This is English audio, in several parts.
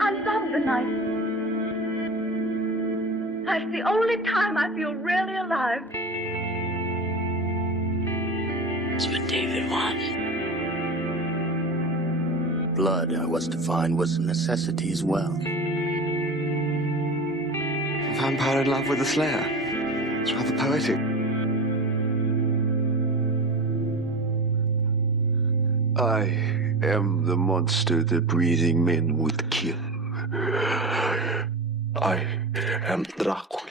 I love the night. That's the only time I feel really alive. That's what David wanted. Blood, I was to find, was a necessity as well. A vampire in love with a slayer. It's rather poetic. I am the monster the breathing men would kill. I am Dracula.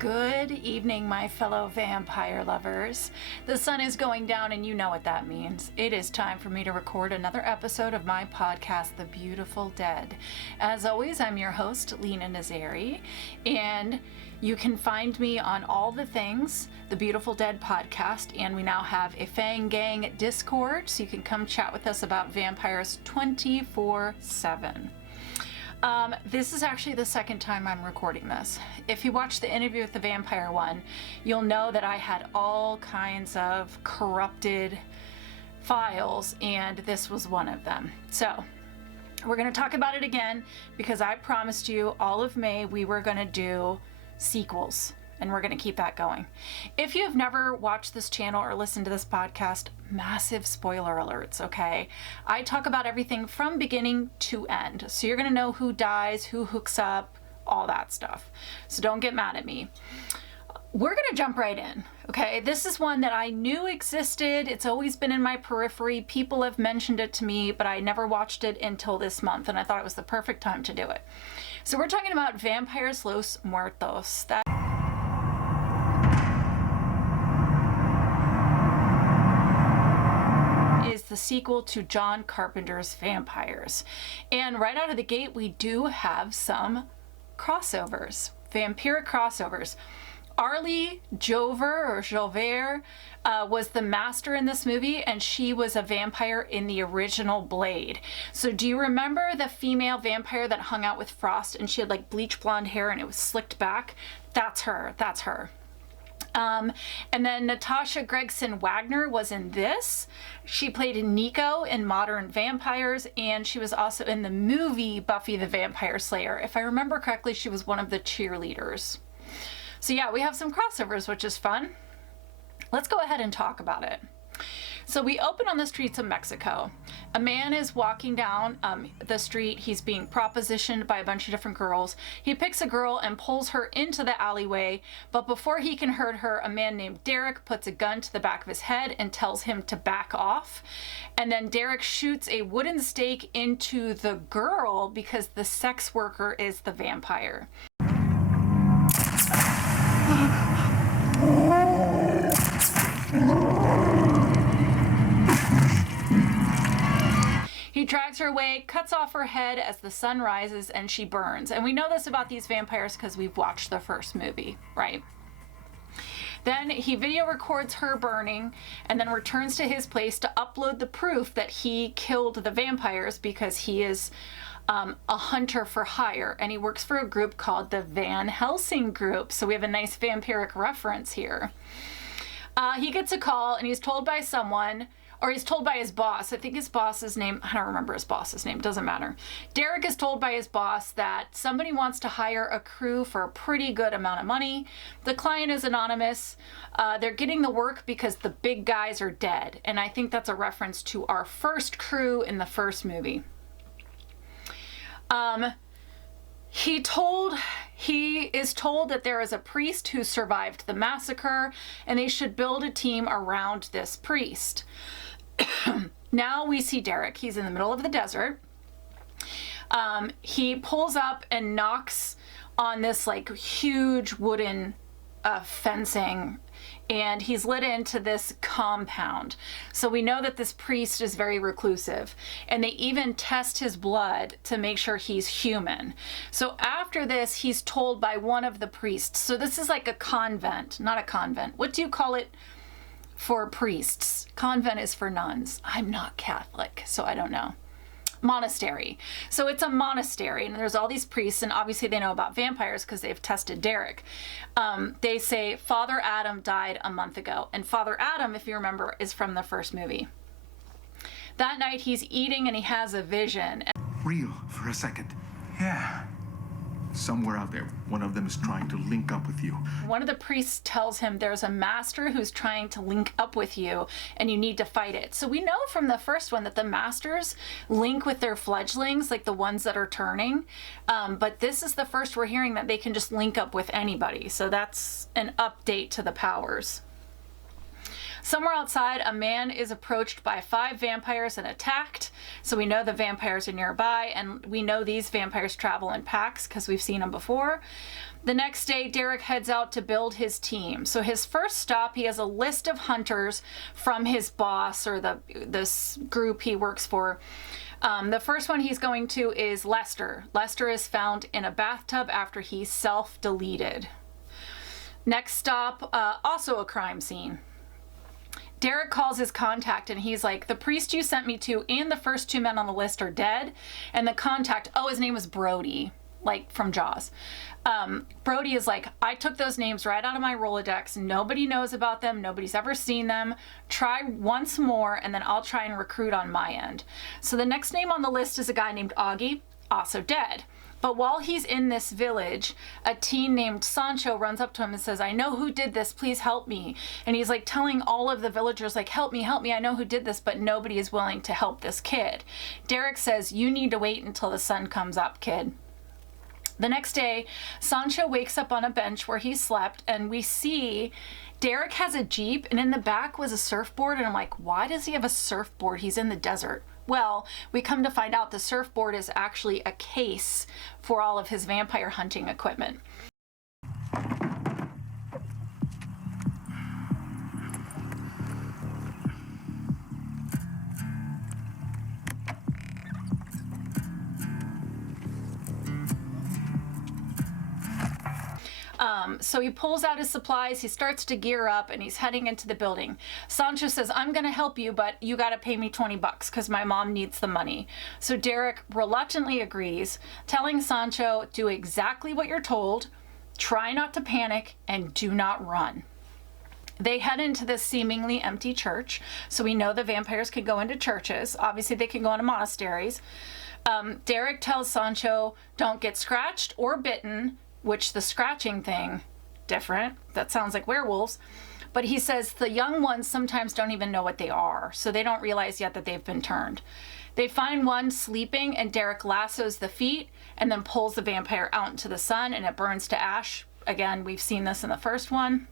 Good evening, my fellow vampire lovers. The sun is going down and you know what that means. It is time for me to record another episode of my podcast, The Beautiful Dead. As always, I'm your host, Lena Nazari, and you can find me on all the things, The Beautiful Dead podcast, and we now have a Fang Gang Discord, so you can come chat with us about vampires 24/7. This is actually the second time I'm recording this. If you watched the interview with the vampire one, you'll know that I had all kinds of corrupted files, and this was one of them. So we're going to talk about it again because I promised you all of May we were going to do sequels, and we're going to keep that going. If you have never watched this channel or listened to this podcast, massive spoiler alerts, okay? I talk about everything from beginning to end. So you're going to know who dies, who hooks up, all that stuff. So don't get mad at me. We're going to jump right in, okay? This is one that I knew existed. It's always been in my periphery. People have mentioned it to me, but I never watched it until this month, and I thought it was the perfect time to do it. So we're talking about Vampires Los Muertos. That is the sequel to John Carpenter's Vampires. And right out of the gate, we do have some crossovers, vampiric crossovers. Arlie Jover was the master in this movie, and she was a vampire in the original Blade. So do you remember the female vampire that hung out with Frost and she had like bleach blonde hair and it was slicked back? That's her. That's her. And then Natasha Gregson Wagner was in this. She played Nico in Modern Vampires, and she was also in the movie Buffy the Vampire Slayer. If I remember correctly, she was one of the cheerleaders. So yeah, we have some crossovers, which is fun. Let's go ahead and talk about it. So we open on the streets of Mexico. A man is walking down the street. He's being propositioned by a bunch of different girls. He picks a girl and pulls her into the alleyway, but before he can hurt her, a man named Derek puts a gun to the back of his head and tells him to back off. And then Derek shoots a wooden stake into the girl because the sex worker is the vampire. He drags her away, cuts off her head as the sun rises, and she burns. And we know this about these vampires because we've watched the first movie, right? Then he video records her burning and then returns to his place to upload the proof that he killed the vampires because he is a hunter for hire, and he works for a group called the Van Helsing Group. So we have a nice vampiric reference here. He gets a call and he's told by someone, or he's told by his boss. I think his boss's name, I don't remember his boss's name, doesn't matter. Derek is told by his boss that somebody wants to hire a crew for a pretty good amount of money. The client is anonymous. They're getting the work because the big guys are dead. And I think that's a reference to our first crew in the first movie. He is told that there is a priest who survived the massacre and they should build a team around this priest. Now we see Derek. He's in the middle of the desert. He pulls up and knocks on this like huge wooden fencing, and he's let into this compound. So we know that this priest is very reclusive, and they even test his blood to make sure he's human. So after this, he's told by one of the priests. So this is like a convent, not a convent. What do you call it for priests? Convent is for nuns. I'm not Catholic, so I don't know. Monastery. So it's a monastery, and there's all these priests, and obviously they know about vampires because they've tested Derek. They say Father Adam died a month ago, and Father Adam, if you remember, is from the first movie. That night he's eating and he has a vision. Real for a second. Yeah. Somewhere out there, one of them is trying to link up with you. One of the priests tells him there's a master who's trying to link up with you and you need to fight it. So we know from the first one that the masters link with their fledglings, like the ones that are turning. But this is the first we're hearing that they can just link up with anybody. So that's an update to the powers. Somewhere outside, a man is approached by 5 vampires and attacked. So we know the vampires are nearby, and we know these vampires travel in packs because we've seen them before. The next day, Derek heads out to build his team. So his first stop, he has a list of hunters from his boss or this group he works for. The first one he's going to is Lester. Lester is found in a bathtub after he's self-deleted. Next stop, also a crime scene. Derek calls his contact and he's like, the priest you sent me to and the first 2 men on the list are dead. And the contact, his name was Brody, like from Jaws. Brody is like, I took those names right out of my Rolodex. Nobody knows about them. Nobody's ever seen them. Try once more and then I'll try and recruit on my end. So the next name on the list is a guy named Augie, also dead. But while he's in this village, a teen named Sancho runs up to him and says, I know who did this, please help me. And he's like telling all of the villagers, like, help me, I know who did this, but nobody is willing to help this kid. Derek says, you need to wait until the sun comes up, kid. The next day, Sancho wakes up on a bench where he slept, and we see Derek has a Jeep, and in the back was a surfboard, and I'm like, why does he have a surfboard? He's in the desert. Well, we come to find out the surfboard is actually a case for all of his vampire hunting equipment. So he pulls out his supplies, he starts to gear up, and he's heading into the building. Sancho says, I'm going to help you, but you got to pay me $20 because my mom needs the money. So Derek reluctantly agrees, telling Sancho, do exactly what you're told, try not to panic, and do not run. They head into this seemingly empty church. So we know the vampires can go into churches. Obviously, they can go into monasteries. Derek tells Sancho, don't get scratched or bitten, which the scratching thing, different. That sounds like werewolves. But he says the young ones sometimes don't even know what they are, so they don't realize yet that they've been turned. They find one sleeping, and Derek lassos the feet and then pulls the vampire out into the sun, and it burns to ash. Again, we've seen this in the first one.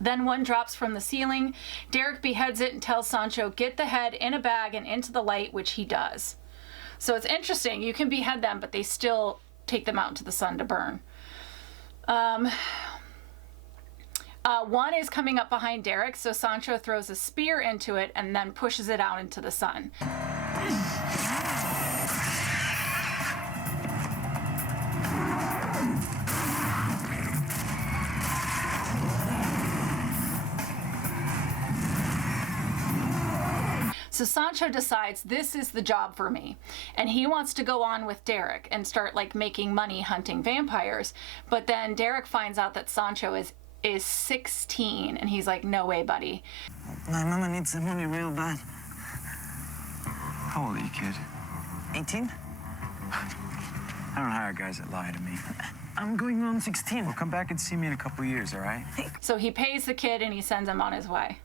Then one drops from the ceiling. Derek beheads it and tells Sancho, get the head in a bag and into the light, which he does. So it's interesting. You can behead them, but they still take them out into the sun to burn. One is coming up behind Derek, so Sancho throws a spear into it and then pushes it out into the sun. So Sancho decides this is the job for me, and he wants to go on with Derek and start like making money hunting vampires. But then Derek finds out that Sancho is 16, and he's like, no way, buddy. My mama needs some money real bad. How old are you, kid? 18? I don't hire guys that lie to me. I'm going on 16. Well, come back and see me in a couple years, all right? So he pays the kid and he sends him on his way.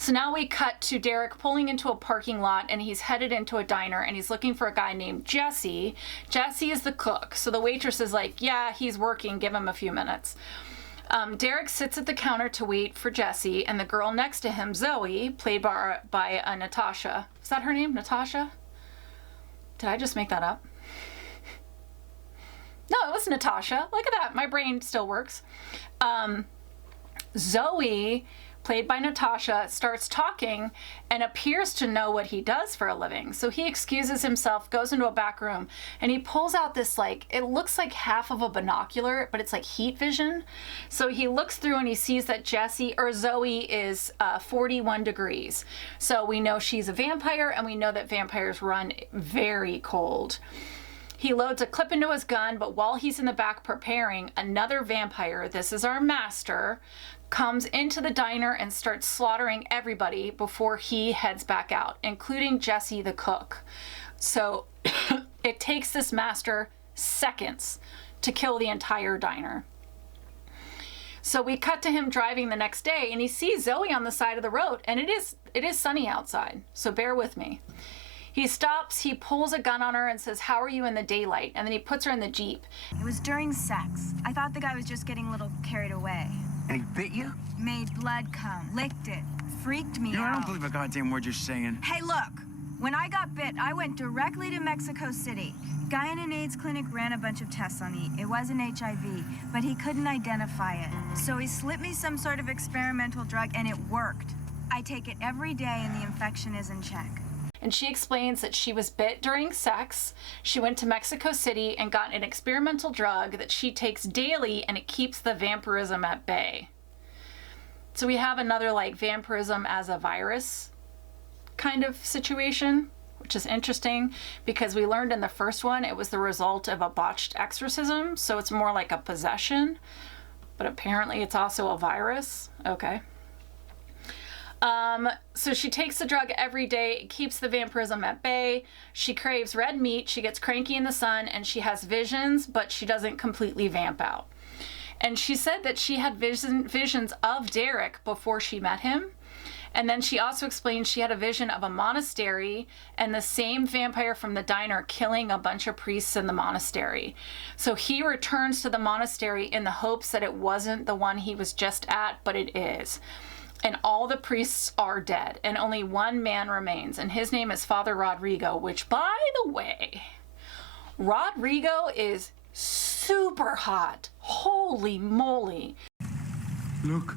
So now we cut to Derek pulling into a parking lot, and he's headed into a diner, and he's looking for a guy named Jesse. Jesse is the cook. So the waitress is like, yeah, he's working, give him a few minutes. Derek sits at the counter to wait for Jesse, and the girl next to him, Zoe, played by Natasha. Is that her name, Natasha? Did I just make that up? No, it was Natasha. Look at that. My brain still works. Zoe played by Natasha, starts talking and appears to know what he does for a living. So he excuses himself, goes into a back room, and he pulls out this, like, it looks like half of a binocular, but it's like heat vision. So he looks through and he sees that Zoe is 41 degrees. So we know she's a vampire, and we know that vampires run very cold. He loads a clip into his gun, but while he's in the back preparing, another vampire, this is our master, comes into the diner and starts slaughtering everybody before he heads back out, including Jesse the cook. So it takes this master seconds to kill the entire diner. So we cut to him driving the next day, and he sees Zoe on the side of the road, and it is sunny outside, so bear with me. He stops, he pulls a gun on her and says, "How are you in the daylight?" And then he puts her in the Jeep. It was during sex. I thought the guy was just getting a little carried away. And he bit you? Made blood come, licked it, freaked me You know, I out. don't believe a goddamn word you're saying. Hey, look, when I got bit, I went directly to Mexico City. Guy in an AIDS clinic ran a bunch of tests on me. It wasn't HIV, but he couldn't identify it. So he slipped me some sort of experimental drug, and it worked. I take it every day, and the infection is in check. And she explains that she was bit during sex. She went to Mexico City and got an experimental drug that she takes daily, and it keeps the vampirism at bay. So we have another, like, vampirism as a virus kind of situation, which is interesting because we learned in the first one it was the result of a botched exorcism, so it's more like a possession, but apparently it's also a virus. Okay. So she takes the drug every day. It keeps the vampirism at bay. She craves red meat. She gets cranky in the sun, and she has visions, but she doesn't completely vamp out. And she said that she had visions of Derek before she met him. And then she also explained she had a vision of a monastery and the same vampire from the diner killing a bunch of priests in the monastery. So he returns to the monastery in the hopes that it wasn't the one he was just at, but it is. And all the priests are dead, and only one man remains, and his name is Father Rodrigo, which, by the way, Rodrigo is super hot. Holy moly. Look.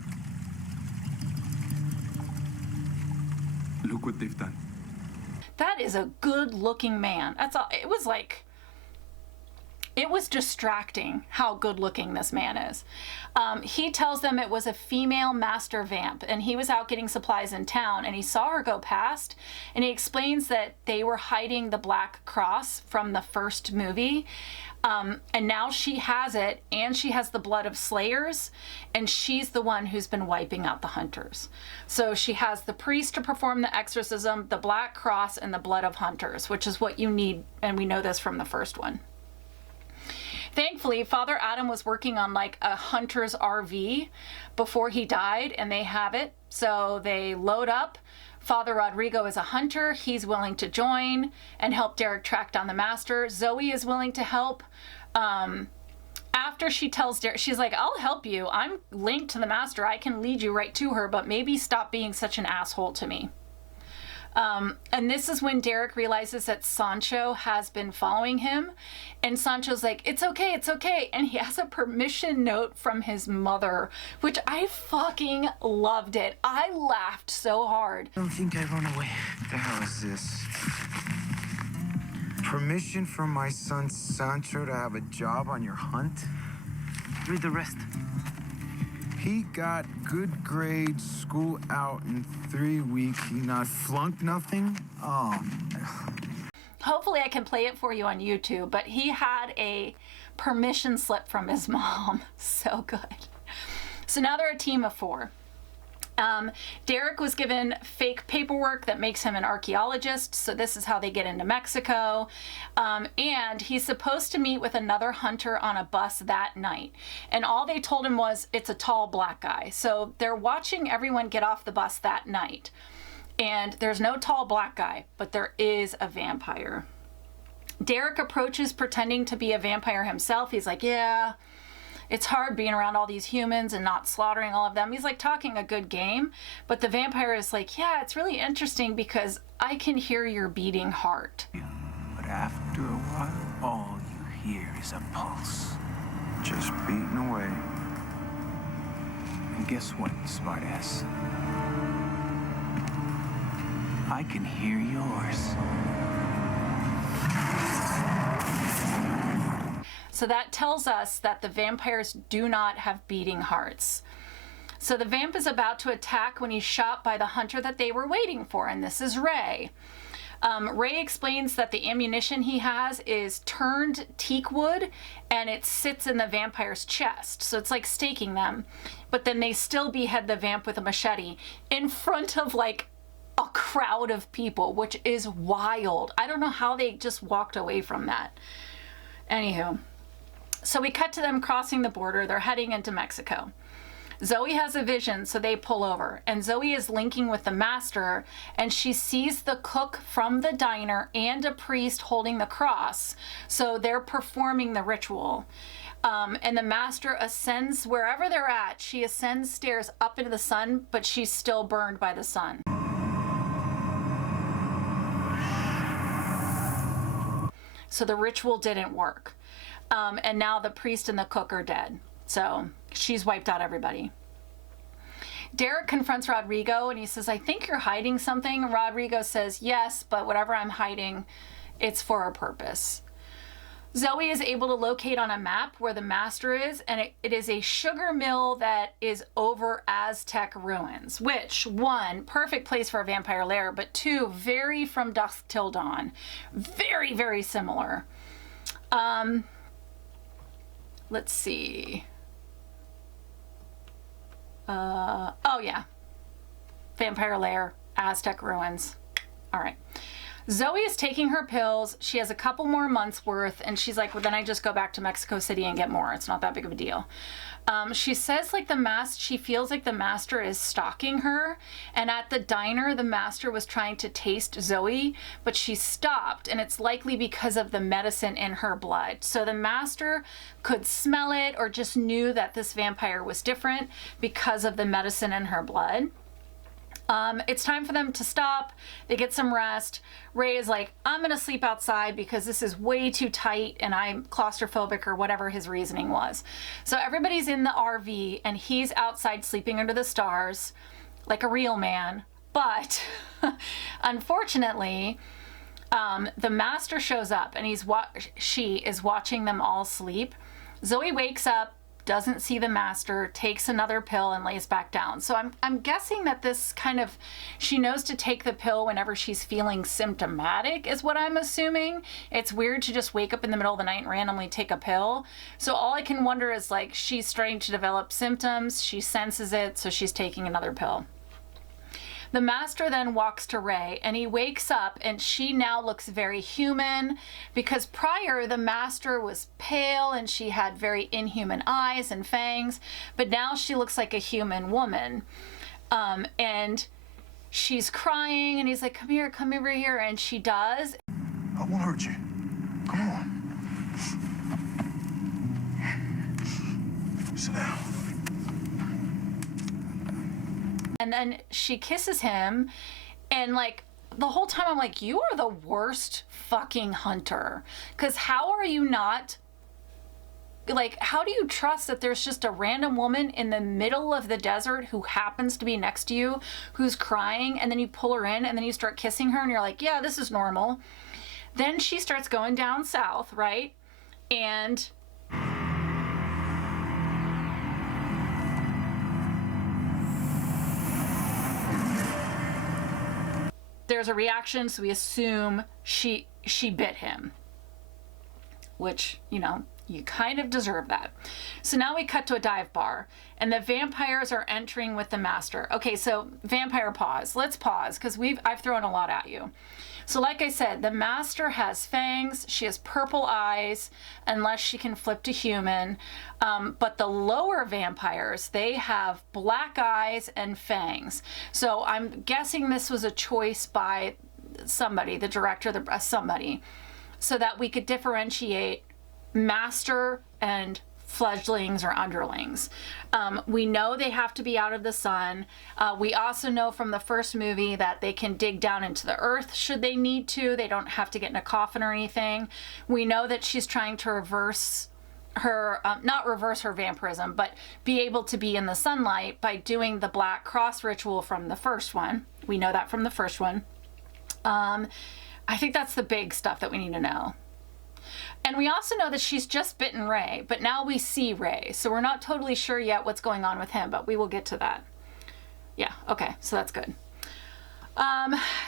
Look what they've done. That is a good-looking man. That's all. It was distracting how good-looking this man is. He tells them it was a female master vamp, and he was out getting supplies in town, and he saw her go past, and he explains that they were hiding the Black Cross from the first movie, and now she has it, and she has the blood of slayers, and she's the one who's been wiping out the hunters. So she has the priest to perform the exorcism, the Black Cross, and the blood of hunters, which is what you need, and we know this from the first one. Thankfully, Father Adam was working on like a hunter's RV before he died, and they have it. So they load up. Father Rodrigo is a hunter. He's willing to join and help Derek track down the master. Zoe is willing to help. After she tells Derek, she's like, "I'll help you. I'm linked to the master. I can lead you right to her, but maybe stop being such an asshole to me." And this is when Derek realizes that Sancho has been following him, and Sancho's like, "It's okay, it's okay." And he has a permission note from his mother, which I fucking loved it. I laughed so hard. I don't think I run away. What the hell is this? Permission from my son Sancho to have a job on your hunt? Read the rest. He got good grades, school out in 3 weeks. He not flunked nothing? Oh. Hopefully I can play it for you on YouTube, but he had a permission slip from his mom. So good. So now they're a team of 4. Derek was given fake paperwork that makes him an archaeologist, so this is how they get into Mexico. And he's supposed to meet with another hunter on a bus that night. And all they told him was, it's a tall black guy. So they're watching everyone get off the bus that night. And there's no tall black guy, but there is a vampire. Derek approaches pretending to be a vampire himself. He's like, "Yeah, it's hard being around all these humans and not slaughtering all of them." He's like talking a good game, but the vampire is like, "Yeah, it's really interesting because I can hear your beating heart." But after a while, all you hear is a pulse. Just beating away. And guess what, smartass? I can hear yours. So that tells us that the vampires do not have beating hearts. So the vamp is about to attack when he's shot by the hunter that they were waiting for, and this is Ray. Ray explains that the ammunition he has is turned teak wood, and it sits in the vampire's chest. So it's like staking them, but then they still behead the vamp with a machete in front of like a crowd of people, which is wild. I don't know how they just walked away from that. Anywho, so we cut to them crossing the border. They're heading into Mexico. Zoe has a vision, so they pull over, and Zoe is linking with the master, and she sees the cook from the diner and a priest holding the cross, so they're performing the ritual. And the master ascends wherever they're at. She ascends stairs up into the sun, but she's still burned by the sun. So the ritual didn't work. And now the priest and the cook are dead. So she's wiped out everybody. Derek confronts Rodrigo and he says, I think you're hiding something. Rodrigo says, yes, but whatever I'm hiding, it's for a purpose. Zoe is able to locate on a map where the master is, and it is a sugar mill that is over Aztec ruins, which, one, perfect place for a vampire lair, but two, very from dusk till dawn. Very, very similar. Let's see. Oh yeah. Vampire lair, Aztec ruins. All right. Zoe is taking her pills. She has a couple more months worth, and she's like, well, then I just go back to Mexico City and get more. It's not that big of a deal. She says like she feels like the master is stalking her, and at the diner the master was trying to taste Zoe, but she stopped, and it's likely because of the medicine in her blood. So the master could smell it or just knew that this vampire was different because of the medicine in her blood. It's time for them to stop. They get some rest. Ray is like, I'm gonna sleep outside because this is way too tight and I'm claustrophobic, or whatever his reasoning was. So everybody's in the RV and he's outside sleeping under the stars like a real man. But unfortunately, the master shows up and she is watching them all sleep. Zoe wakes up, doesn't see the master, takes another pill and lays back down. So I'm guessing that this kind of, she knows to take the pill whenever she's feeling symptomatic is what I'm assuming. It's weird to just wake up in the middle of the night and randomly take a pill. So all I can wonder is like, she's starting to develop symptoms, she senses it, so she's taking another pill. The master then walks to Ray and he wakes up, and she now looks very human, because prior the master was pale and she had very inhuman eyes and fangs, but now she looks like a human woman. And she's crying and he's like, come over here, and she does. I won't hurt you. Come on. Sit down. And then she kisses him, and like the whole time I'm like, you are the worst fucking hunter. Because how are you not, like, how do you trust that there's just a random woman in the middle of the desert who happens to be next to you, who's crying, and then you pull her in and then you start kissing her and you're like, yeah, this is normal. Then she starts going down south, right? And there's a reaction, so we assume she bit him, which, you know, you kind of deserve that. So now we cut to a dive bar, and the vampires are entering with the master. Okay, so vampire pause. Let's pause, because I've thrown a lot at you. So like I said, the master has fangs. She has purple eyes, unless she can flip to human. But the lower vampires, they have black eyes and fangs. So I'm guessing this was a choice by somebody, the director, somebody, so that we could differentiate master and fledglings or underlings. We know they have to be out of the sun. We also know from the first movie that they can dig down into the earth should they need to. They don't have to get in a coffin or anything. We know that she's trying to reverse not reverse her vampirism, but be able to be in the sunlight by doing the black cross ritual from the first one. We know that from the first one. I think that's the big stuff that we need to know. And we also know that she's just bitten Ray, but now we see Ray, so we're not totally sure yet what's going on with him, but we will get to that. Yeah, okay, so that's good.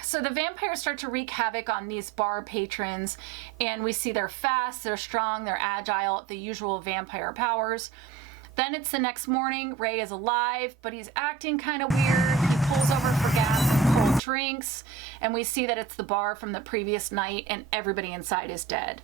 So the vampires start to wreak havoc on these bar patrons, and we see they're fast, they're strong, they're agile, the usual vampire powers. Then it's the next morning. Ray is alive, but he's acting kind of weird. He pulls over for gas and cold drinks, and we see that it's the bar from the previous night, and everybody inside is dead.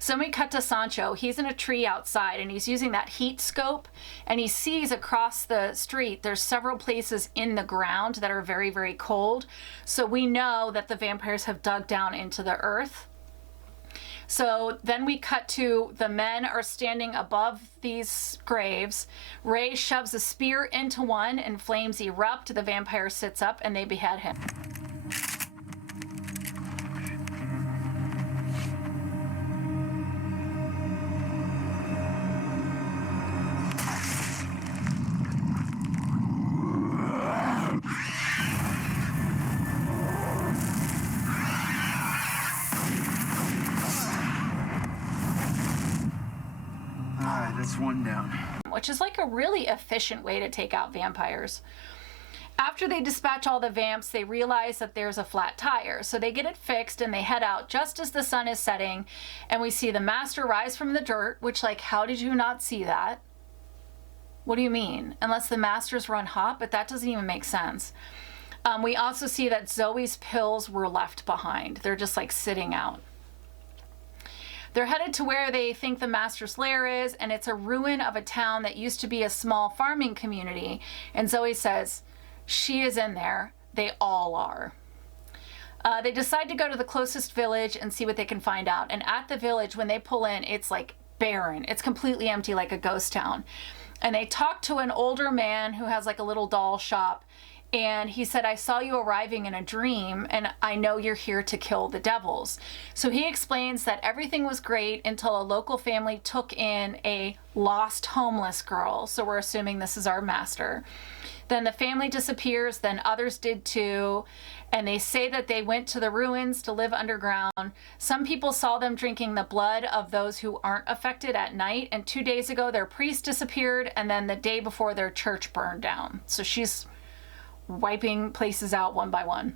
So we cut to Sancho. He's in a tree outside, and he's using that heat scope, and he sees across the street there's several places in the ground that are very, very cold. So we know that the vampires have dug down into the earth. So then we cut to the men are standing above these graves. Ray shoves a spear into one and flames erupt. The vampire sits up and they behead him. That's one down. Which is like a really efficient way to take out vampires. After they dispatch all the vamps, they realize that there's a flat tire. So they get it fixed and they head out just as the sun is setting. And we see the master rise from the dirt, which, like, how did you not see that? What do you mean? Unless the masters run hot, but that doesn't even make sense. We also see that Zoe's pills were left behind. They're just like sitting out. They're headed to where they think the master's lair is, and it's a ruin of a town that used to be a small farming community. And Zoe says, she is in there. They all are. They decide to go to the closest village and see what they can find out. And at the village, when they pull in, it's like barren. It's completely empty, like a ghost town. And they talk to an older man who has like a little doll shop. And he said, I saw you arriving in a dream, and I know you're here to kill the devils. So he explains that everything was great until a local family took in a lost homeless girl. So we're assuming this is our master. Then the family disappears, then others did too. And they say that they went to the ruins to live underground. Some people saw them drinking the blood of those who aren't affected at night. And 2 days ago, their priest disappeared. And then the day before, their church burned down. So she's wiping places out one by one.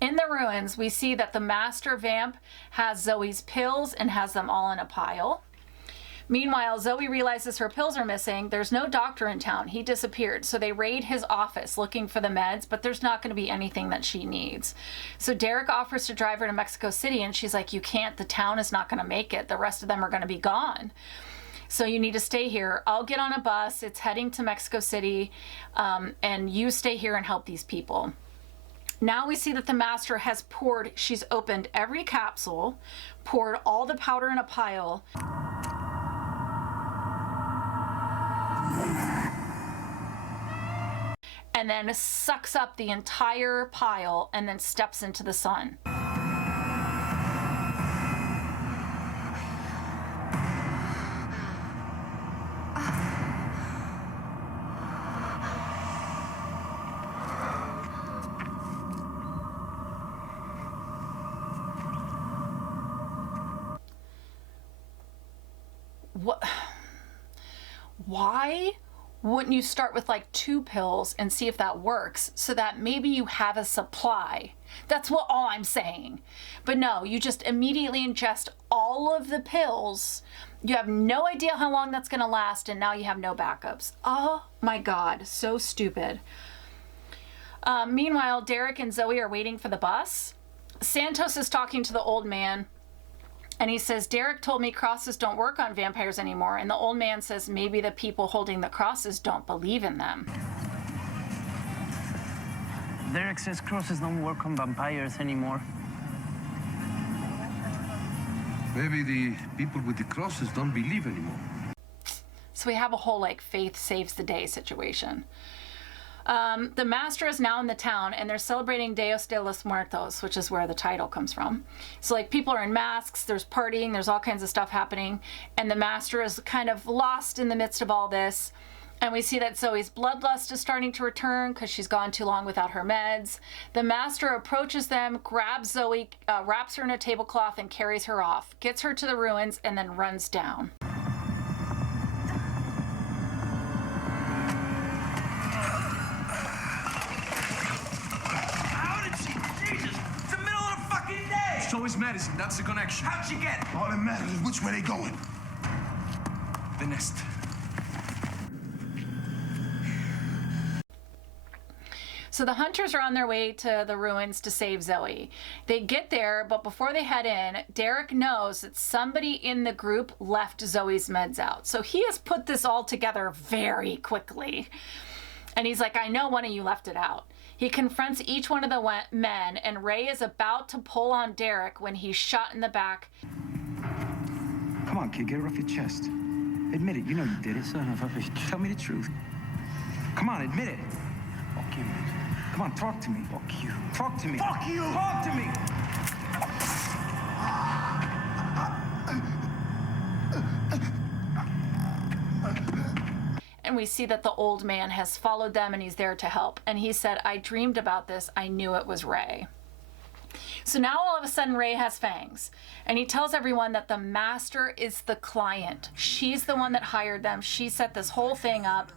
In the ruins, we see that the master vamp has Zoe's pills and has them all in a pile. Meanwhile, Zoe realizes her pills are missing. There's no doctor in town. He disappeared. So they raid his office looking for the meds, but there's not going to be anything that she needs. So Derek offers to drive her to Mexico City, and she's like, you can't. The town is not going to make it. The rest of them are going to be gone. So you need to stay here. I'll get on a bus. It's heading to Mexico City, and you stay here and help these people. Now we see that the master has she's opened every capsule, poured all the powder in a pile. And then sucks up the entire pile and then steps into the sun. What? Why wouldn't you start with like 2 pills and see if that works so that maybe you have a supply? That's all I'm saying. But no, you just immediately ingest all of the pills. You have no idea how long that's going to last, and now you have no backups. Oh my God, so stupid. Meanwhile, Derek and Zoe are waiting for the bus. Santos is talking to the old man. And he says, Derek told me crosses don't work on vampires anymore. And the old man says maybe the people holding the crosses don't believe in them. Derek says crosses don't work on vampires anymore. Maybe the people with the crosses don't believe anymore. So we have a whole like faith saves the day situation. The master is now in the town, and they're celebrating Dios de los Muertos, which is where the title comes from. So, like, people are in masks, there's partying, there's all kinds of stuff happening, and the master is kind of lost in the midst of all this. And we see that Zoe's bloodlust is starting to return because she's gone too long without her meds. The master approaches them, grabs Zoe, wraps her in a tablecloth, and carries her off, gets her to the ruins, and then runs down. Joey's medicine, that's the connection. How'd she get it? All that matters is which way they going. The nest. So the hunters are on their way to the ruins to save Zoe. They get there, but before they head in, Derek knows that somebody in the group left Zoe's meds out. So he has put this all together very quickly. And he's like, I know one of you left it out. He confronts each one of the men, and Ray is about to pull on Derek when he's shot in the back. Come on, kid, get it off your chest. Admit it, you know you did it. Son of a bitch. Tell me the truth. Come on, admit it. Fuck you. Come on, talk to me. Fuck you. Talk to me. Fuck you! Talk to me! And we see that the old man has followed them and he's there to help. And he said, I dreamed about this. I knew it was Ray. So now all of a sudden Ray has fangs. And he tells everyone that the master is the client. She's the one that hired them. She set this whole thing up.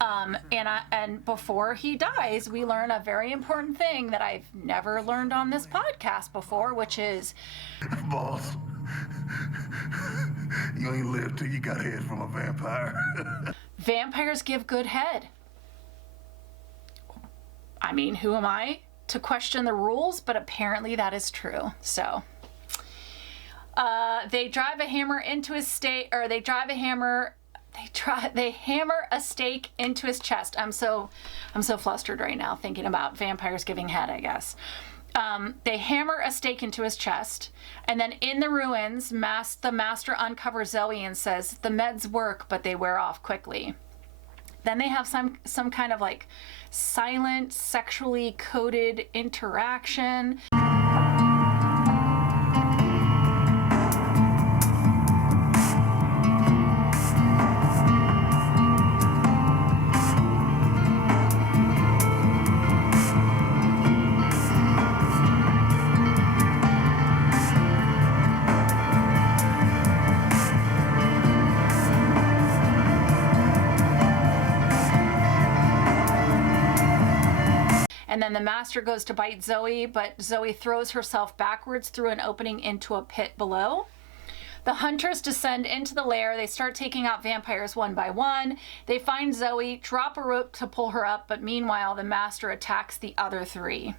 And before he dies, we learn a very important thing that I've never learned on this podcast before, which is... Boss, you ain't lived till you got head from a vampire. Vampires give good head. I mean, who am I to question the rules? But apparently that is true. So they drive a hammer into his stake, or they hammer a stake into his chest. I'm so flustered right now thinking about vampires giving head, I guess. They hammer a stake into his chest, and then in the ruins, the master uncovers Zoe and says, the meds work, but they wear off quickly. Then they have some kind of like silent, sexually coded interaction. And then the master goes to bite Zoe, but Zoe throws herself backwards through an opening into a pit below. The hunters descend into the lair. They start taking out vampires one by one. They find Zoe, drop a rope to pull her up, but meanwhile, the master attacks the other three.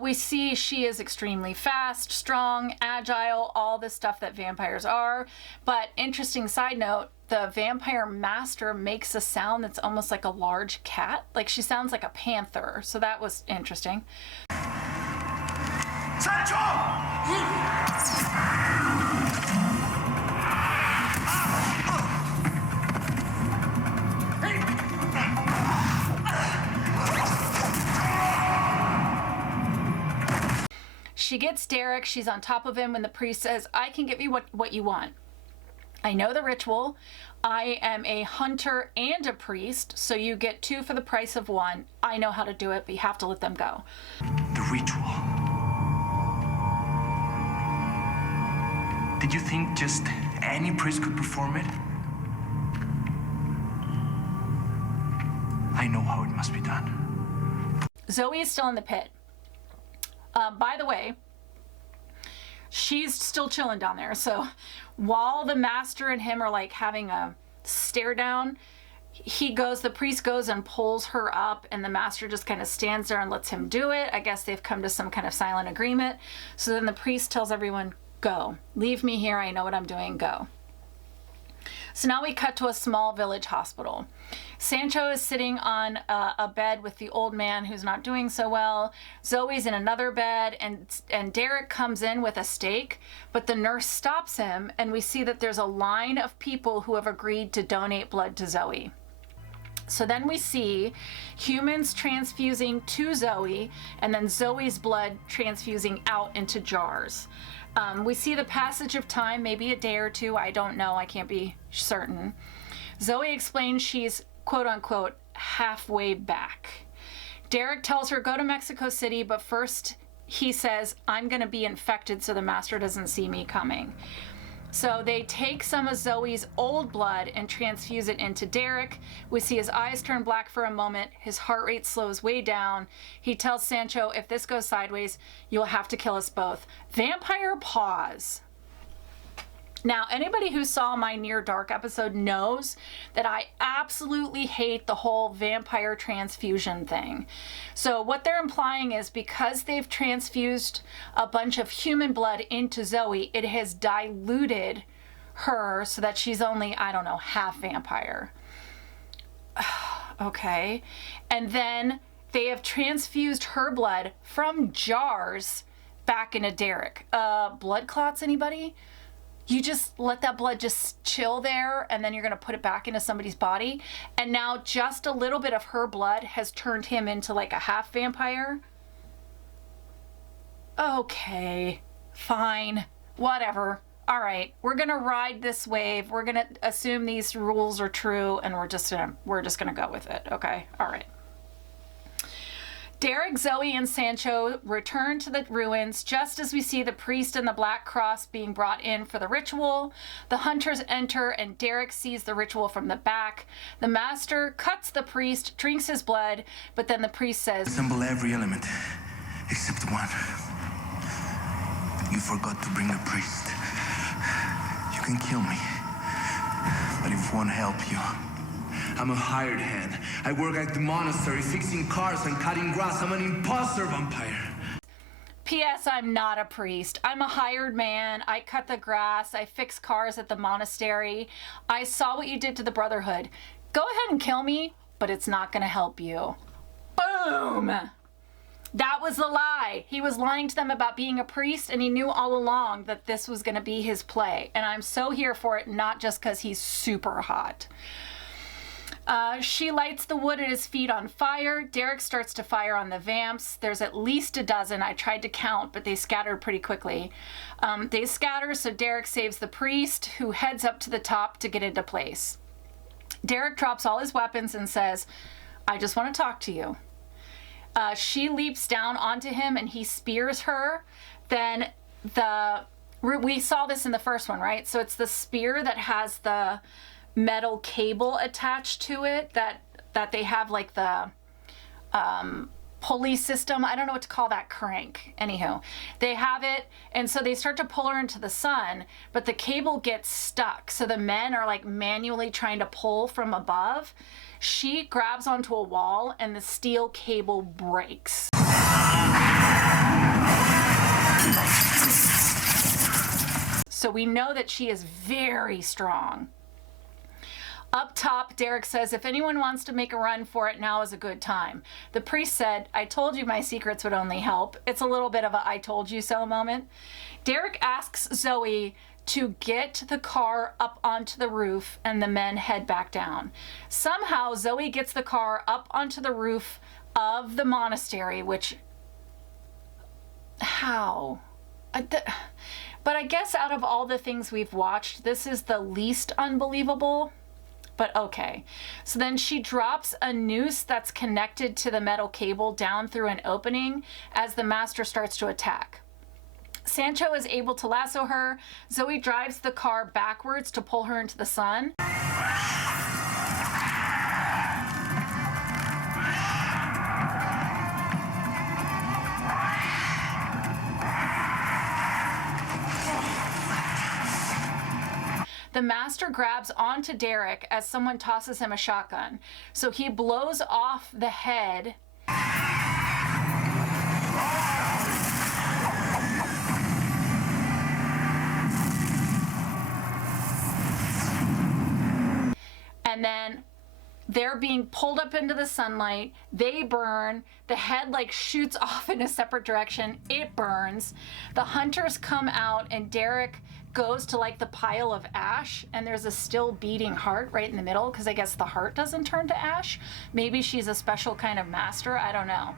We see she is extremely fast, strong, agile, all the stuff that vampires are. But interesting side note, the vampire master makes a sound that's almost like a large cat. Like she sounds like a panther. So that was interesting. Sancho! She gets Derek. She's on top of him when the priest says, I can give you what you want. I know the ritual. I am a hunter and a priest, so you get two for the price of one. I know how to do it, but you have to let them go. The ritual. Did you think just any priest could perform it? I know how it must be done. Zoe is still in the pit. By the way, she's still chilling down there. So while the master and him are like having a stare down, the priest goes and pulls her up, and the master just kind of stands there and lets him do it. I guess they've come to some kind of silent agreement. So then the priest tells everyone, go. Leave me here. I know what I'm doing. Go. So now we cut to a small village hospital. Sancho is sitting on a bed with the old man who's not doing so well. Zoe's in another bed, and Derek comes in with a stake, but the nurse stops him, and we see that there's a line of people who have agreed to donate blood to Zoe. So then we see humans transfusing to Zoe, and then Zoe's blood transfusing out into jars. We see the passage of time, maybe a day or two, I don't know, I can't be certain. Zoe explains she's, quote unquote, halfway back. Derek tells her go to Mexico City, but first he says, I'm gonna be infected so the master doesn't see me coming. So they take some of Zoe's old blood and transfuse it into Derek. We see his eyes turn black for a moment. His heart rate slows way down. He tells Sancho, if this goes sideways, you'll have to kill us both. Vampire pause. Now, anybody who saw my Near Dark episode knows that I absolutely hate the whole vampire transfusion thing. So what they're implying is because they've transfused a bunch of human blood into Zoe, it has diluted her so that she's only, I don't know, half vampire. Okay. And then they have transfused her blood from jars back into Derek. Blood clots, anybody? You just let that blood just chill there, and then you're going to put it back into somebody's body. And now just a little bit of her blood has turned him into like a half vampire. Okay, fine, whatever. All right, we're going to ride this wave. We're going to assume these rules are true, and we're just going to go with it. Okay, all right. Derek, Zoe, and Sancho return to the ruins just as we see the priest and the Black Cross being brought in for the ritual. The hunters enter and Derek sees the ritual from the back. The master cuts the priest, drinks his blood, but then the priest says, Assemble every element except one. You forgot to bring the priest. You can kill me, but it won't help you. I'm a hired hand. I work at the monastery fixing cars and cutting grass. I'm an imposter vampire. P.S. I'm not a priest. I'm a hired man. I cut the grass. I fix cars at the monastery. I saw what you did to the Brotherhood. Go ahead and kill me, but it's not going to help you. Boom! That was the lie. He was lying to them about being a priest, and he knew all along that this was going to be his play. And I'm so here for it, not just because he's super hot. She lights the wood at his feet on fire. Derek starts to fire on the vamps. There's at least a dozen. I tried to count, but they scattered pretty quickly. They scatter, so Derek saves the priest, who heads up to the top to get into place. Derek drops all his weapons and says, I just want to talk to you. She leaps down onto him and he spears her. Then we saw this in the first one, right? So it's the spear that has the metal cable attached to it that they have like the pulley system. I don't know what to call that crank. Anywho, they have it, and so they start to pull her into the sun, but the cable gets stuck. So the men are like manually trying to pull from above. She grabs onto a wall and the steel cable breaks. So we know that she is very strong. Up top, Derek says, if anyone wants to make a run for it, now is a good time. The priest said, I told you my secrets would only help. It's a little bit of a I told you so moment. Derek asks Zoe to get the car up onto the roof, and the men head back down. Somehow, Zoe gets the car up onto the roof of the monastery, which... How? But I guess out of all the things we've watched, this is the least unbelievable. But okay. So then she drops a noose that's connected to the metal cable down through an opening as the master starts to attack. Sancho is able to lasso her. Zoe drives the car backwards to pull her into the sun. The master grabs onto Derek as someone tosses him a shotgun. So he blows off the head. And then They're being pulled up into the sunlight. They burn. The head like shoots off in a separate direction. It burns. The hunters come out and Derek goes to like the pile of ash and there's a still beating heart right in the middle because I guess the heart doesn't turn to ash. Maybe she's a special kind of master. I don't know.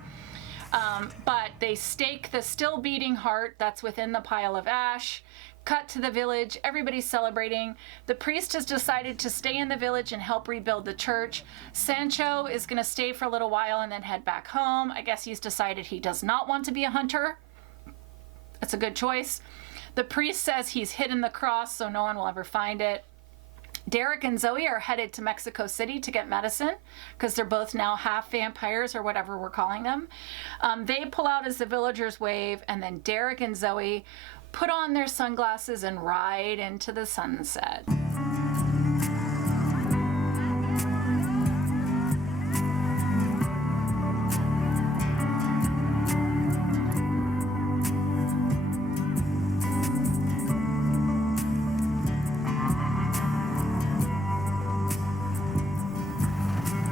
But they stake the still beating heart that's within the pile of ash. Cut to the village. Everybody's celebrating. The priest has decided to stay in the village and help rebuild the church. Sancho is going to stay for a little while and then head back home. I guess he's decided he does not want to be a hunter. That's a good choice. The priest says he's hidden the cross so no one will ever find it. Derek and Zoe are headed to Mexico City to get medicine because they're both now half vampires or whatever we're calling them. They pull out as the villagers wave, and then Derek and Zoe put on their sunglasses and ride into the sunset.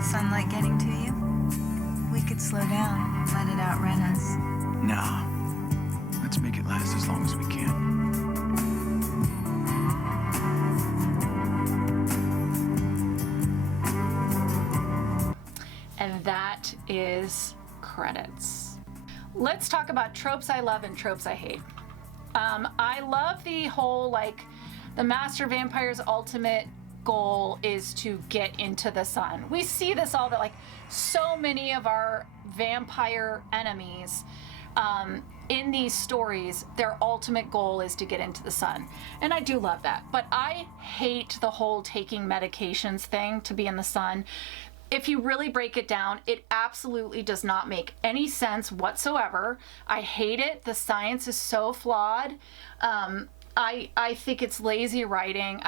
Sunlight getting to you? We could slow down, let it outrun us. No. Let's make it last as long as we can. And that is credits. Let's talk about tropes I love and tropes I hate. I love the whole, like, the master vampire's ultimate goal is to get into the sun. We see this all, that like so many of our vampire enemies in these stories, their ultimate goal is to get into the sun. And I do love that. But I hate the whole taking medications thing to be in the sun. If you really break it down, it absolutely does not make any sense whatsoever. I hate it. The science is so flawed. I think it's lazy writing.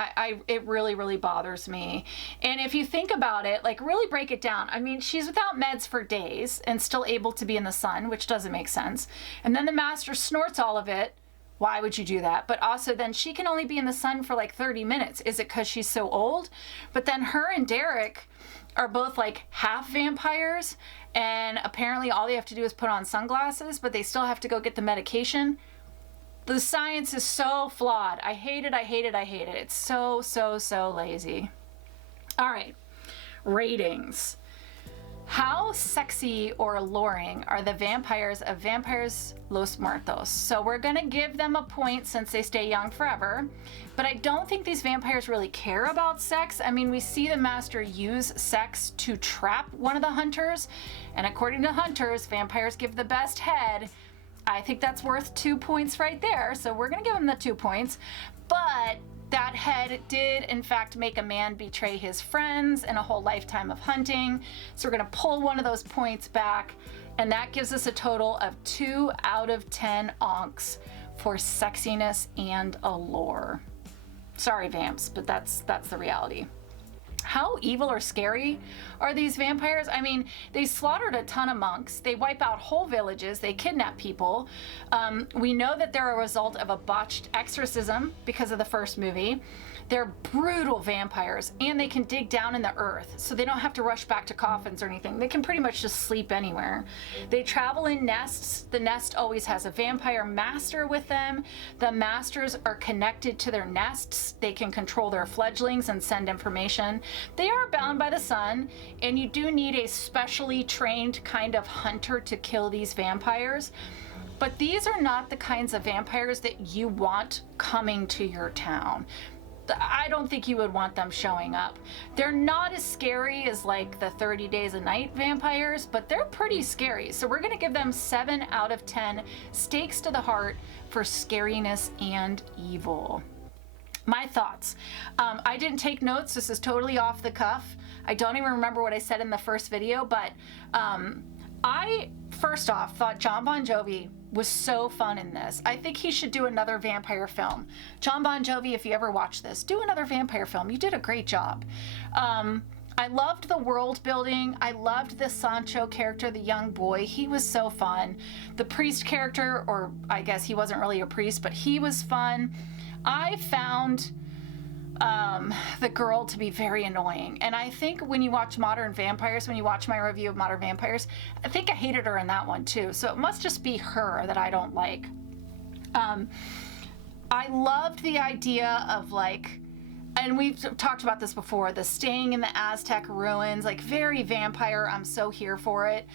It really, really bothers me. And if you think about it, like really break it down. I mean, she's without meds for days and still able to be in the sun, which doesn't make sense. And then the master snorts all of it. Why would you do that? But also then she can only be in the sun for like 30 minutes. Is it because she's so old? But then her and Derek are both like half vampires. And apparently all they have to do is put on sunglasses, but they still have to go get the medication. The science is so flawed. I hate it, I hate it, I hate it. It's so, so, so lazy. All right, ratings. How sexy or alluring are the vampires of Vampires Los Muertos? So we're gonna give them a point since they stay young forever, but I don't think these vampires really care about sex. I mean, we see the master use sex to trap one of the hunters, and according to hunters, vampires give the best head. I think that's worth 2 points right there, so we're gonna give him the 2 points. But that head did in fact make a man betray his friends in a whole lifetime of hunting. So we're gonna pull one of those points back, and that gives us a total of 2 out of 10 onks for sexiness and allure. Sorry, vamps, but that's the reality. How evil or scary are these vampires? I mean, they slaughtered a ton of monks. They wipe out whole villages. They kidnap people. We know that they're a result of a botched exorcism because of the first movie. They're brutal vampires, and they can dig down in the earth, so they don't have to rush back to coffins or anything. They can pretty much just sleep anywhere. They travel in nests. The nest always has a vampire master with them. The masters are connected to their nests. They can control their fledglings and send information. They are bound by the sun, and you do need a specially trained kind of hunter to kill these vampires. But these are not the kinds of vampires that you want coming to your town. I don't think you would want them showing up. They're not as scary as like the 30 Days a Night vampires, but they're pretty scary. So we're gonna give them 7 out of 10 stakes to the heart for scariness and evil. My thoughts. I didn't take notes. This is totally off the cuff. I don't even remember what I said in the first video, but I, first off, thought Jon Bon Jovi was so fun in this. I think he should do another vampire film. Jon Bon Jovi, if you ever watch this, do another vampire film. You did a great job. I loved the world building. I loved the Sancho character, the young boy. He was so fun. The priest character, or I guess he wasn't really a priest, but he was fun. I found the girl to be very annoying. And I think when you watch Modern Vampires, when you watch my review of Modern Vampires, I think I hated her in that one too. So it must just be her that I don't like. I loved the idea of like, and we've talked about this before, the staying in the Aztec ruins, like very vampire. I'm so here for it.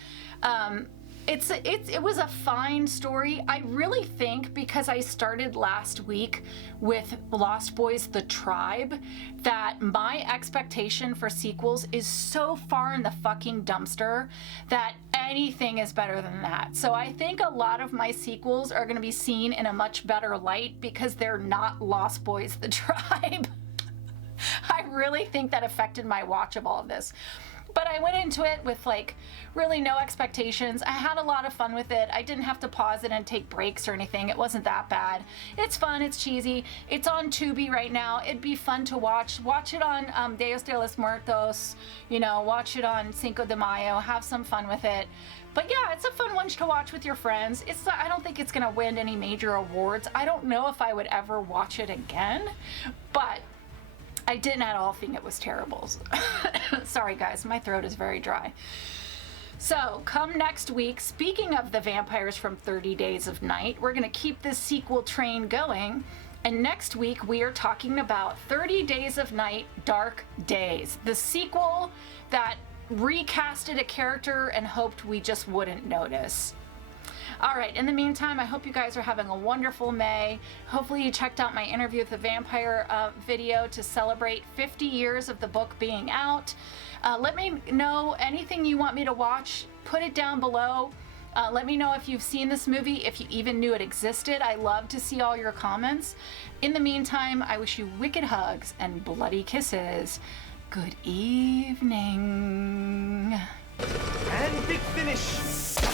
It was a fine story. I really think because I started last week with Lost Boys: The Tribe, that my expectation for sequels is so far in the fucking dumpster that anything is better than that. So I think a lot of my sequels are going to be seen in a much better light because they're not Lost Boys: The Tribe. I really think that affected my watch of all of this. But I went into it with like really no expectations. I had a lot of fun with it. I didn't have to pause it and take breaks or anything. It wasn't that bad. It's fun, it's cheesy. It's on Tubi right now. It'd be fun to watch. Watch it on Dios de los Muertos, you know, watch it on Cinco de Mayo, have some fun with it. But yeah, it's a fun one to watch with your friends. I don't think it's gonna win any major awards. I don't know if I would ever watch it again, but I didn't at all think it was terrible. Sorry guys, my throat is very dry. So come next week, speaking of the vampires from 30 Days of Night, we're gonna keep this sequel train going. And next week we are talking about 30 Days of Night, Dark Days, the sequel that recasted a character and hoped we just wouldn't notice. All right, in the meantime, I hope you guys are having a wonderful May. Hopefully you checked out my interview with the vampire video to celebrate 50 years of the book being out. Let me know anything you want me to watch. Put it down below. Let me know if you've seen this movie, if you even knew it existed. I love to see all your comments. In the meantime, I wish you wicked hugs and bloody kisses. Good evening. And big finish.